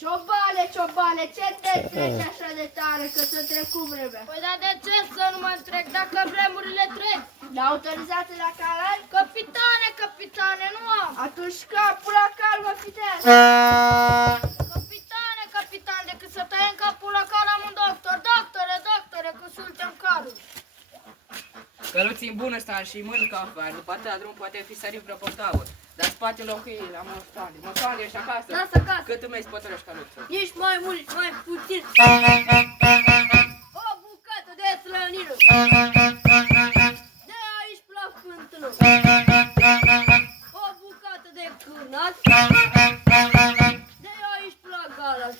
Ciobane, ciobane, ce te treci așa de tare, că să trecu vremea? Păi dar de ce să nu mă întrec dacă vremurile trec? De autorizație la calari? Capitane, capitane, nu am! Atunci capul la cal va fi tăiat. Capitane, capitane, decât să tăiem capul la cal am un doctor. Doctore, doctore, că sultem calul. Căluții în bunăstare și mâncă afară, după atâta drum poate fi sărit vreo potavă. Dar spatele locuirii la Moștani. Moștani, ești acasă? Lasă acasă. Cât îmi mai spătărești căluță? Nici mai mult, nici mai puțin. O bucată de slănină. De aici plăcântul. O bucată de cârnați. De aici plăc galat.